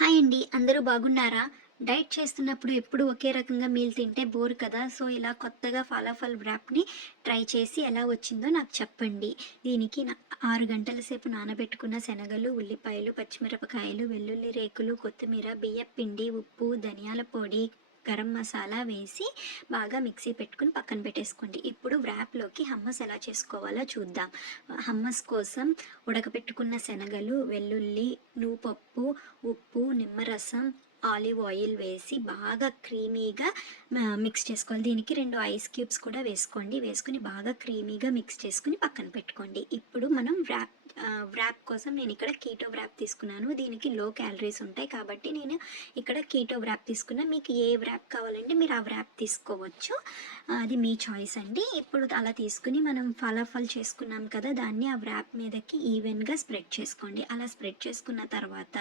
Hi అండి అందరూ బాగున్నారా? డైట్ చేస్తున్నప్పుడు ఎప్పుడు ఒకే రకంగా మీల్ తింటే బోర్ కదా? సో ఇలా కొత్తగా ఫలాఫల్ ర్యాప్ని ట్రై చేసి ఎలా వచ్చిందో నాకు చెప్పండి. దీనికి నా ఆరు గంటల సేపు నానబెట్టుకున్న శనగలు ఉల్లిపాయలు పచ్చిమిరపకాయలు వెల్లుల్లి రేకులు కొత్తిమీర బియ్యం పిండి ఉప్పు ధనియాల పొడి గరం మసాలా వేసి బాగా మిక్సీ పెట్టుకుని పక్కన పెట్టేసుకోండి. ఇప్పుడు వ్రాప్లోకి హమ్మస్ ఎలా చేసుకోవాలో చూద్దాం. హమ్మస్ కోసం ఉడకపెట్టుకున్న శనగలు వెల్లుల్లి నువ్వుపప్పు ఉప్పు నిమ్మరసం ఆలివ్ ఆయిల్ వేసి బాగా క్రీమీగా మిక్స్ చేసుకోవాలి. దీనికి రెండు ఐస్ క్యూబ్స్ కూడా వేసుకోండి. వేసుకుని బాగా క్రీమీగా మిక్స్ చేసుకుని పక్కన పెట్టుకోండి. ఇప్పుడు మనం వ్రాప్ వ్రాప్ కోసం నేను ఇక్కడ కీటో వ్రాప్ తీసుకున్నాను. దీనికి లో క్యాలరీస్ ఉంటాయి కాబట్టి నేను ఇక్కడ కీటో వ్రాప్ తీసుకున్నా. మీకు ఏ వ్రాప్ కావాలంటే మీరు ఆ వ్రాప్ తీసుకోవచ్చు. అది మీ చాయిస్ అండి. ఇప్పుడు అలా తీసుకుని మనం ఫలాఫల్ చేసుకున్నాం కదా దాన్ని ఆ వ్రాప్ మీదకి ఈవెన్గా స్ప్రెడ్ చేసుకోండి. అలా స్ప్రెడ్ చేసుకున్న తర్వాత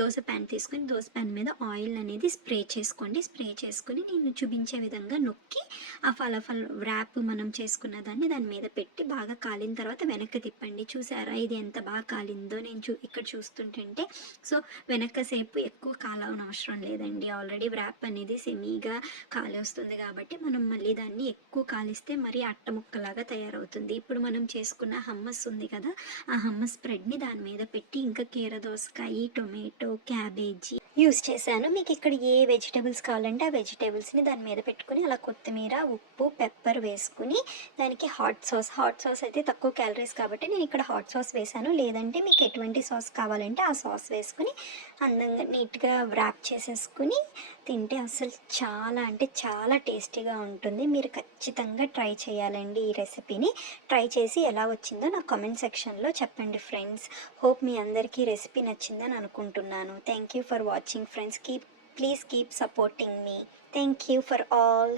దోశ ప్యాన్ తీసుకుని దోశ ప్యాన్ మీద ఆయిల్ అనేది స్ప్రే చేసుకోండి. స్ప్రే చేసుకుని నేను చూపించే విధంగా నొక్కి ఆ ఫలఫల వ్రాప్ మనం చేసుకున్న దాన్ని దాని మీద పెట్టి బాగా కాలిన తర్వాత వెనక్కి తిప్పండి. చూసారా? ఇది ఎంత బాగా కాలిందో నేను చూ ఇక్కడ చూస్తుంటుంటే. సో వెనక సేపు ఎక్కువ కాలవన అవసరం లేదండి. ఆల్రెడీ వ్రాప్ అనేది సెమీగా కాలి వస్తుంది కాబట్టి మనం మళ్ళీ దాన్ని ఎక్కువ కాలిస్తే మరి అట్ట ముక్కలాగా తయారవుతుంది. ఇప్పుడు మనం చేసుకున్న హమ్మస్ ఉంది కదా? ఆ హమ్మస్ స్ప్రెడ్ని దాని మీద పెట్టి ఇంకా కీర దోసకాయ టొమాటో క్యాబేజీ యూస్ చేశాను. మీకు ఇక్కడ ఏ వెజిటేబుల్స్ కావాలంటే ఆ వెజిటేబుల్స్ని దాని మీద పెట్టుకుని అలా కొత్తిమీర ఉప్పు పెప్పర్ వేసుకుని దానికి హాట్ సాస్ హాట్ సాస్ అయితే తక్కువ క్యాలరీస్ కాబట్టి నేను ఇక్కడ హాట్ సాస్ వేసాను లేదంటే మీకు ఎటువంటి సాస్ కావాలంటే ఆ సాస్ వేసుకుని అందంగా నీట్గా వ్రాప్ చేసేసుకుని తింటే అసలు చాలా అంటే చాలా టేస్టీగా ఉంటుంది. మీరు ఖచ్చితంగా ట్రై చేయాలండి ఈ రెసిపీని. ట్రై చేసి ఎలా వచ్చిందో నా కామెంట్ సెక్షన్లో చెప్పండి ఫ్రెండ్స్. హోప్ మీ అందరికీ రెసిపీ నచ్చిందని అనుకుంటున్నాను. Thank you for watching friends. Keep please keep supporting me. Thank you for all.